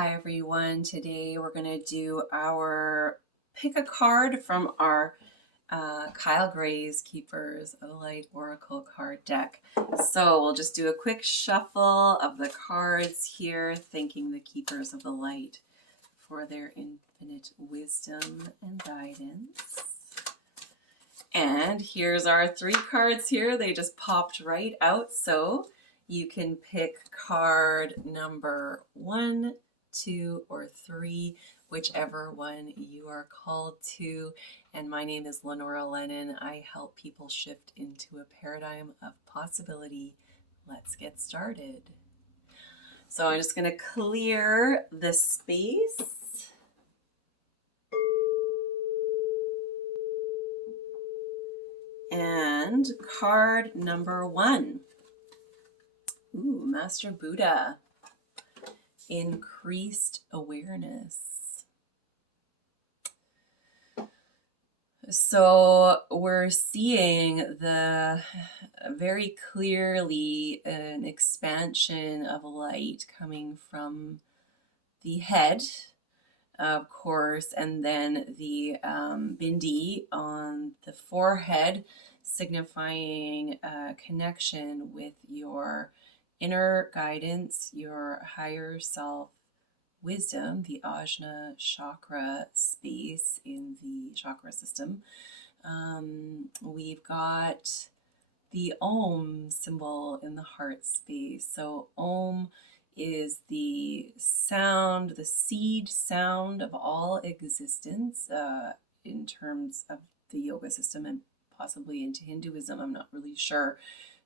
Hi everyone. Today we're going to do our pick a card from our Kyle Gray's Keepers of the Light Oracle card deck. So we'll just do a quick shuffle of the cards here, thanking the Keepers of the Light for their infinite wisdom and guidance. And here's our three cards here. They just popped right out. So you can pick card number 1, 2, or 3, whichever one you are called to. And my name is Lenora Lennon. I help people shift into a paradigm of possibility. Let's get started. So I'm just going to clear the space. And card number 1. Ooh, Master Buddha. Increased awareness. So we're seeing the very clearly an expansion of light coming from the head, of course, and then the bindi on the forehead, signifying a connection with your inner guidance, your higher self wisdom, the Ajna chakra space in the chakra system. We've got the Om symbol in the heart space. So Om is the sound, the seed sound of all existence in terms of the yoga system and possibly into Hinduism. I'm not really sure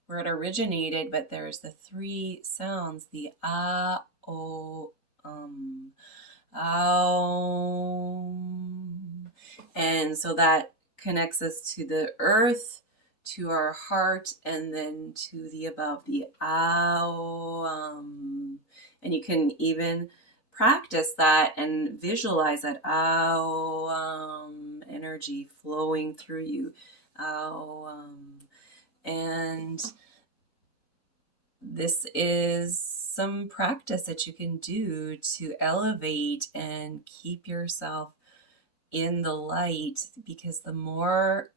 where it originated, but there's the three sounds, the A, O, Aum. And so that connects us to the earth, to our heart, and then to the above, the Aum. And you can even practice that and visualize that Aum energy flowing through you. Aum. And this is some practice that you can do to elevate and keep yourself in the light, because the more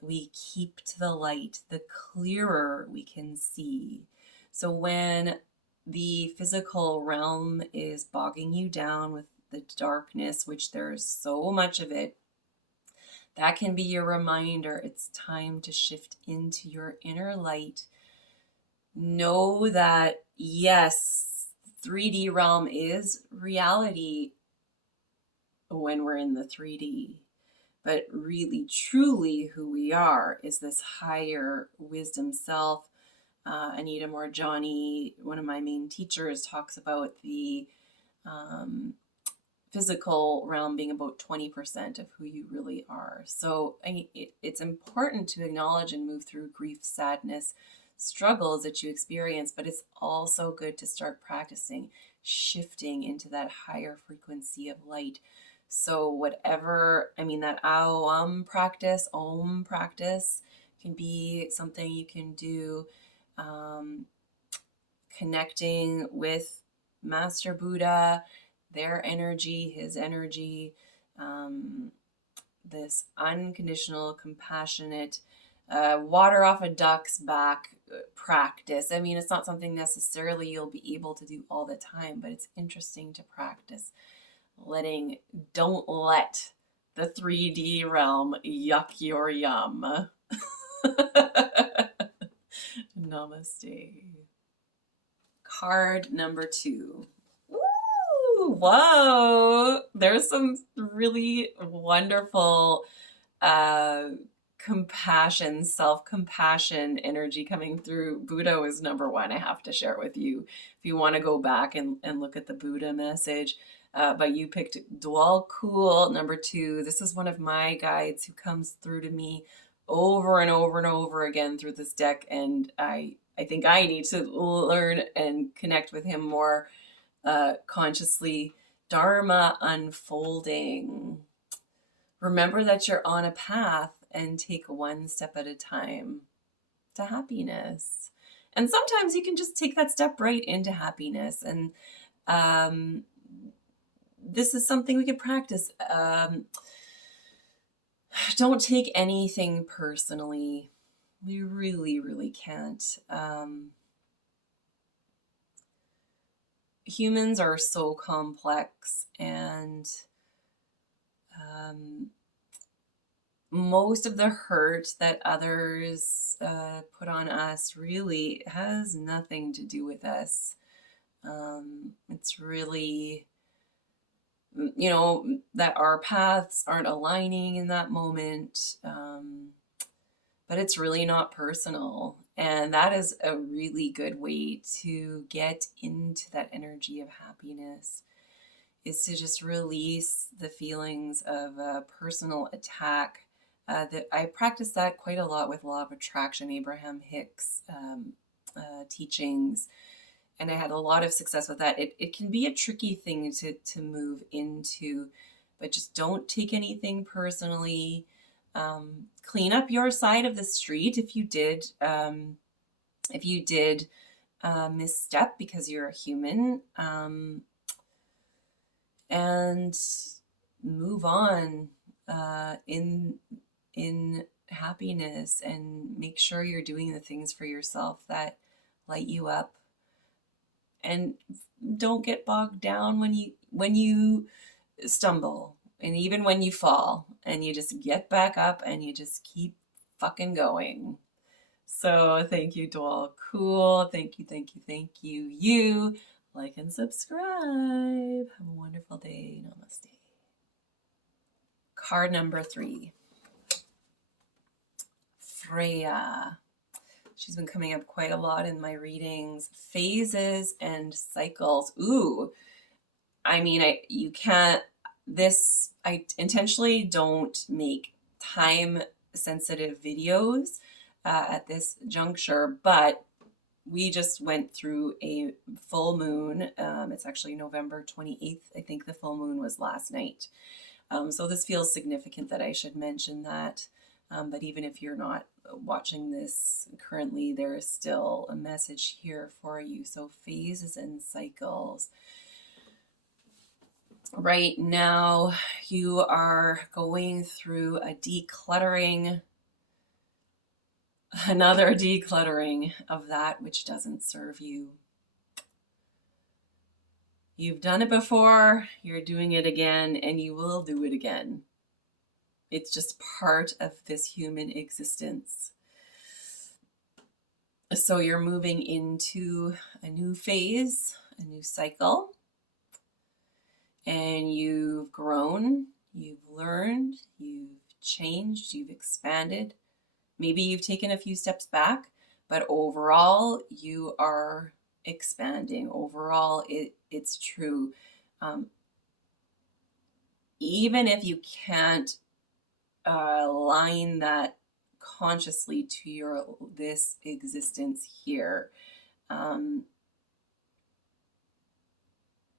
we keep to the light, the clearer we can see. So when the physical realm is bogging you down with the darkness, which there's so much of it, that can be your reminder it's time to shift into your inner light. Know that, yes, 3D realm is reality when we're in the 3D, but really, truly who we are is this higher wisdom self. Anita Morjani, one of my main teachers, talks about the physical realm being about 20% of who you really are. So it's important to acknowledge and move through grief, sadness, struggles that you experience, but it's also good to start practicing shifting into that higher frequency of light. So whatever, that Om practice can be something you can do, connecting with Master Buddha, their energy, his energy, this unconditional, compassionate, water off a duck's back practice. It's not something necessarily you'll be able to do all the time, but it's interesting to practice. Don't let the 3D realm yuck your yum. Namaste. Card number 2. Ooh, whoa! There's some really wonderful compassion, self-compassion energy coming through. Buddha was number 1. I have to share it with you if you want to go back and look at the Buddha message. But you picked Dwal Kul, number 2. This is one of my guides who comes through to me over and over and over again through this deck, and I think I need to learn and connect with him more consciously. Dharma unfolding. Remember that you're on a path and take one step at a time to happiness. And sometimes you can just take that step right into happiness. And this is something we could practice. Don't take anything personally. We really, really can't. Humans are so complex, and most of the hurt that others put on us really has nothing to do with us. It's really, that our paths aren't aligning in that moment, but it's really not personal. And that is a really good way to get into that energy of happiness, is to just release the feelings of a personal attack. That I practice that quite a lot with Law of Attraction, Abraham Hicks teachings, and I had a lot of success with that. It can be a tricky thing to move into, but just don't take anything personally. Clean up your side of the street if you did misstep, because you're a human, and move on in happiness, and make sure you're doing the things for yourself that light you up. And don't get bogged down when you stumble, and even when you fall, and you just get back up and you just keep fucking going. So thank you to all. Cool. Thank you, thank you, thank you. You like and subscribe. Have a wonderful day. Namaste. Card number 3. Freya. She's been coming up quite a lot in my readings. Phases and cycles. Ooh. I mean, I intentionally don't make time sensitive videos at this juncture, but we just went through a full moon. It's actually November 28th. I think the full moon was last night. So this feels significant that I should mention that. But even if you're not watching this currently, there is still a message here for you. So phases and cycles. Right now, you are going through another decluttering of that which doesn't serve you. You've done it before, you're doing it again, and you will do it again. It's just part of this human existence. So you're moving into a new phase, a new cycle, and you've grown, you've learned, you've changed, you've expanded. Maybe you've taken a few steps back, but overall you are expanding. Overall, it's true. Even if you can't align that consciously to this existence here,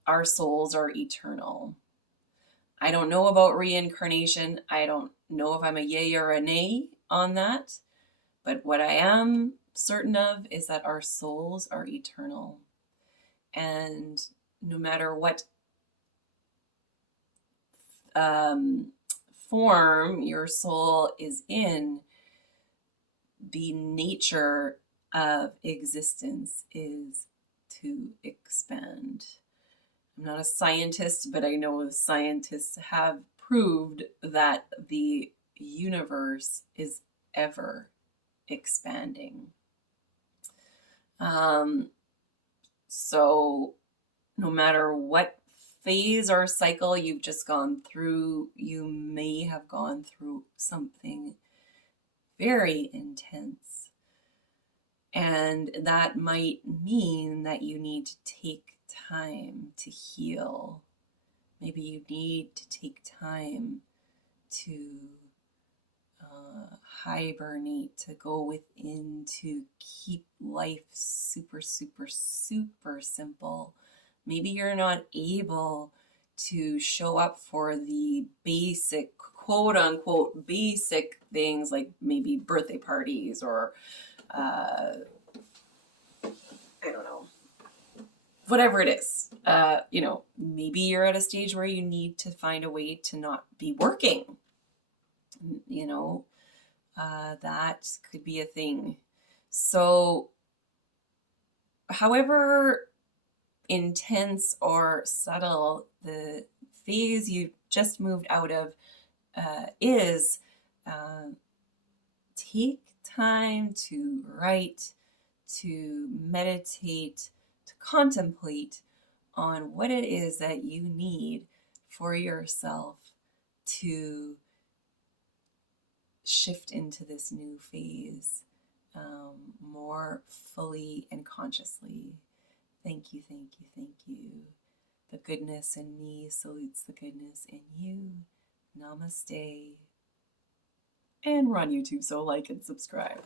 our souls are eternal. I don't know about reincarnation. I don't know if I'm a yay or a nay on that. But what I am certain of is that our souls are eternal. And no matter what form your soul is in, the nature of existence is to expand. I'm not a scientist, but I know scientists have proved that the universe is ever expanding. So no matter what phase or cycle you've just gone through, you may have gone through something very intense. And that might mean that you need to take time to heal. Maybe you need to take time to hibernate, to go within, to keep life super, super, super simple. Maybe you're not able to show up for the basic, quote unquote, basic things like maybe birthday parties or, I don't know, whatever it is. You know, maybe you're at a stage where you need to find a way to not be working. You know, that could be a thing. So, however intense or subtle the phase you just moved out of is, uh, take time to write, to meditate, to contemplate on what it is that you need for yourself to shift into this new phase more fully and consciously. Thank you, thank you, thank you. The goodness in me salutes the goodness in you. Namaste. And we're on YouTube, so like and subscribe.